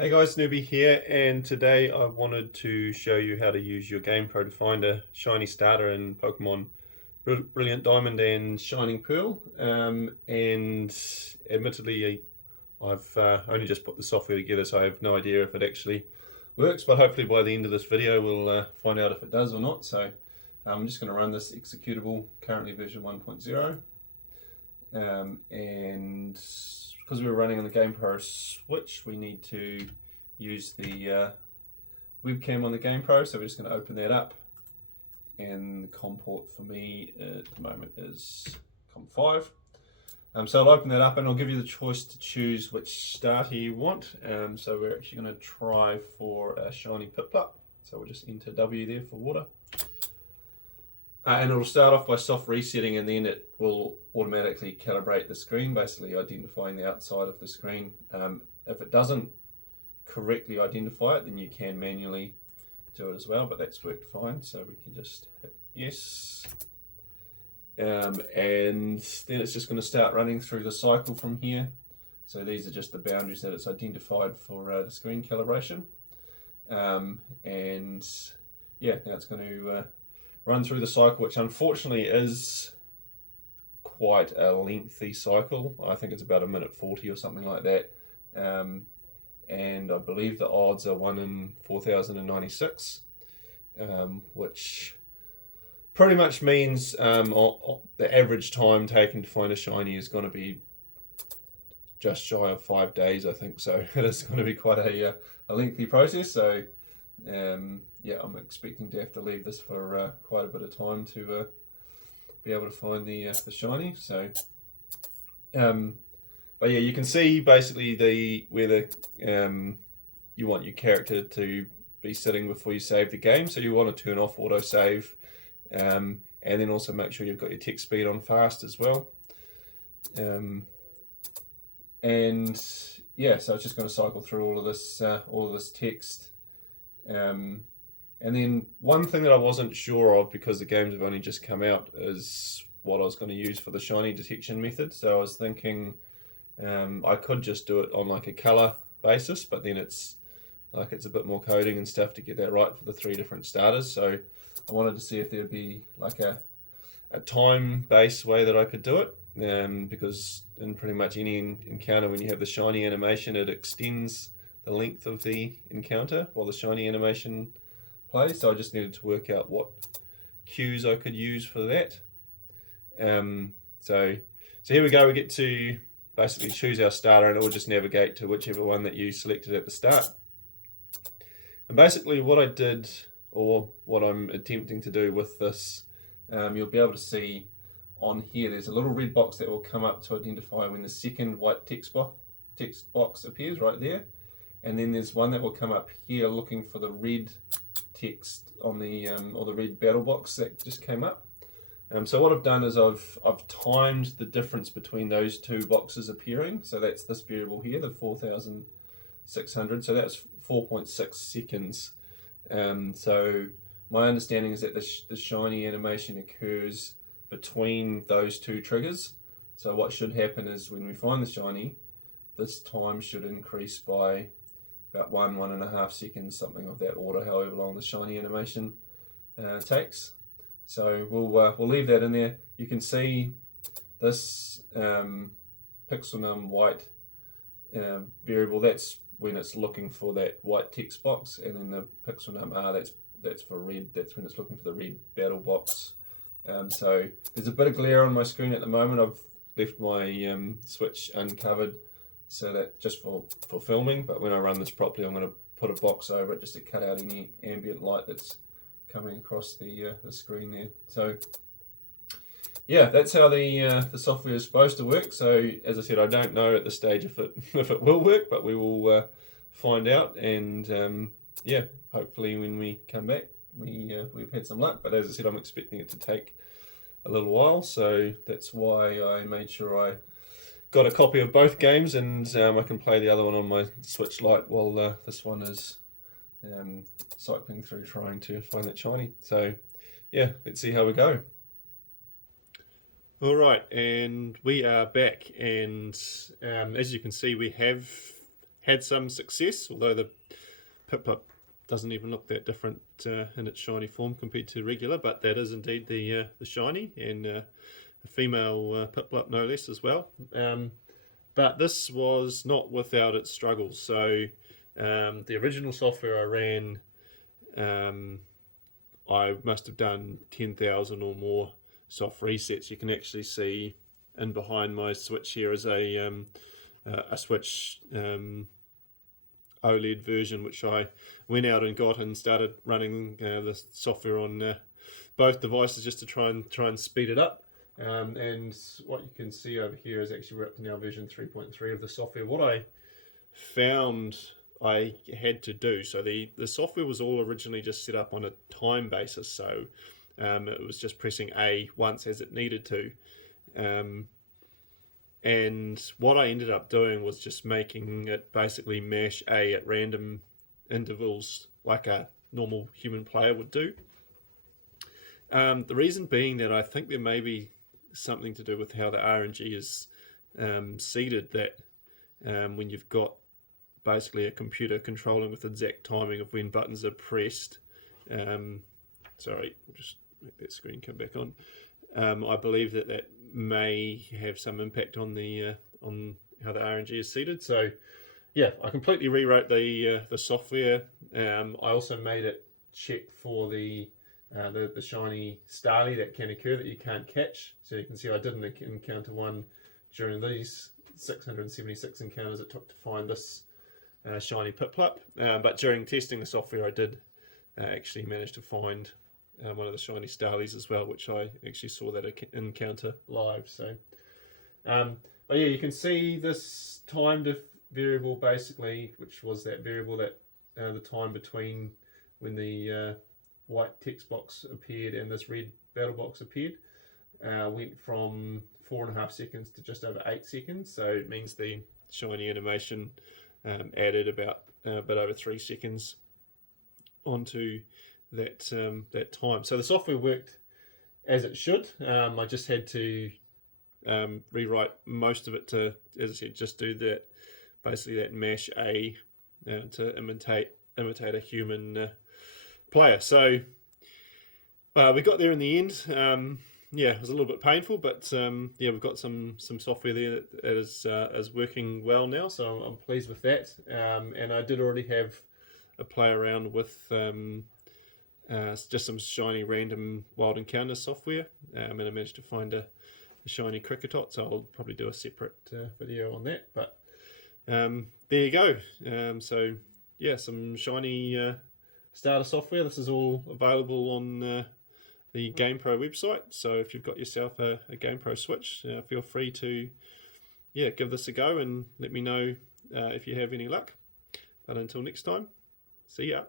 Hey guys, Newbie here, and today I wanted to show you how to use your GamePRO to find a shiny starter in Pokemon Brilliant Diamond and Shining Pearl. And admittedly, I've only just put the software together, so I have no idea if it actually works, but hopefully by the end of this video we'll find out if it does or not. So I'm just going to run this executable, currently version 1.0. And because we're running on the GamePRO Switch, we need to use the webcam on the GamePRO, so we're just going to open that up. And the COM port for me at the moment is COM5. So I'll open that up and I'll give you the choice to choose which starter you want. So we're actually going to try for a shiny Piplup. So we'll just enter W there for water. And it'll start off by soft resetting, and then it will automatically calibrate the screen, basically identifying the outside of the screen. If it doesn't correctly identify it, then you can manually do it as well, but that's worked fine. So we can just hit yes. And then it's just going to start running through the cycle from here. So these are just the boundaries that it's identified for the screen calibration. And yeah, now it's going to run through the cycle, which unfortunately is quite a lengthy cycle. I think it's about 1:40 or something like that. And I believe the odds are 1 in 4,096, which pretty much means the average time taken to find a shiny is going to be just shy of 5 days, I think. So it is going to be quite a lengthy process. So yeah, I'm expecting to have to leave this for quite a bit of time to be able to find the shiny. So, but yeah, you can see basically where the you want your character to be sitting before you save the game. So you want to turn off autosave, and then also make sure you've got your text speed on fast as well. And yeah, so it's just going to cycle through all of this text. And then one thing that I wasn't sure of, because the games have only just come out, is what I was going to use for the shiny detection method. So I was thinking I could just do it on like a color basis, but then it's a bit more coding and stuff to get that right for the 3 different starters. So I wanted to see if there'd be like a time-based way that I could do it, because in pretty much any encounter, when you have the shiny animation, it extends the length of the encounter while the shiny animation plays. So I just needed to work out what cues I could use for that. So here we go. We get to basically choose our starter, and it will just navigate to whichever one that you selected at the start. And basically what I did, or what I'm attempting to do with this, you'll be able to see on here, there's a little red box that will come up to identify when the second white text box appears right there. And then there's one that will come up here looking for the red text on the or the red battle box that just came up. So what I've done is I've timed the difference between those 2 boxes appearing. So that's this variable here, the 4,600. So that's 4.6 seconds. So my understanding is that the shiny animation occurs between those 2 triggers. So what should happen is when we find the shiny, this time should increase by about 1.5 seconds, something of that order, however long the shiny animation takes. So we'll leave that in there. You can see this pixel num white variable. That's when it's looking for that white text box, and then the pixel num R, that's for red. That's when it's looking for the red battle box. So there's a bit of glare on my screen at the moment. I've left my switch uncovered, so that just for filming, but when I run this properly, I'm going to put a box over it just to cut out any ambient light that's coming across the screen there. So yeah, that's how the software is supposed to work. So as I said, I don't know at this stage if it will work, but we will find out. And yeah, hopefully when we come back, we've had some luck. But as I said, I'm expecting it to take a little while, so that's why I made sure I got a copy of both games, and I can play the other one on my Switch Lite while this one is cycling through trying to find that shiny. So yeah, let's see how we go. All right, and we are back, and as you can see, we have had some success, although the Piplup doesn't even look that different in its shiny form compared to regular, but that is indeed the shiny, and a female Piplup no less as well. But this was not without its struggles. So the original software I ran, I must have done 10,000 or more soft resets. You can actually see in behind my switch here is a Switch OLED version, which I went out and got and started running the software on both devices just to try and speed it up. And what you can see over here is actually we're up to now version 3.3 of the software. What I found I had to do, so the software was all originally just set up on a time basis, so it was just pressing A once as it needed to. And what I ended up doing was just making it basically mash A at random intervals like a normal human player would do. The reason being that I think there may be something to do with how the RNG is seeded, that when you've got basically a computer controlling with exact timing of when buttons are pressed, sorry, I'll just make that screen come back on. I believe that may have some impact on the on how the RNG is seeded. So yeah, I completely rewrote the software. I also made it check for the shiny Starly that can occur that you can't catch. So you can see I didn't encounter one during these 676 encounters it took to find this shiny Piplup. But during testing the software, I did actually manage to find one of the shiny Starlies as well, which I actually saw that encounter live. So, but yeah, you can see this timed variable basically, which was that variable that the time between when the white text box appeared and this red battle box appeared, went from 4.5 seconds to just over 8 seconds. So it means the shiny animation added about a bit over 3 seconds onto that time. So the software worked as it should. I just had to rewrite most of it to, as I said, just do that, basically that mash A to imitate a human player. So we got there in the end. Yeah, it was a little bit painful, but yeah, we've got some software there that is working well now, so I'm pleased with that. And I did already have a play around with just some shiny random wild encounter software, and I managed to find a shiny Cricketot, so I'll probably do a separate video on that. But there you go. So yeah, some shiny starter software. This is all available on the GamePRo website. So if you've got yourself a GamePRo Switch, feel free to give this a go and let me know if you have any luck. But until next time, see ya.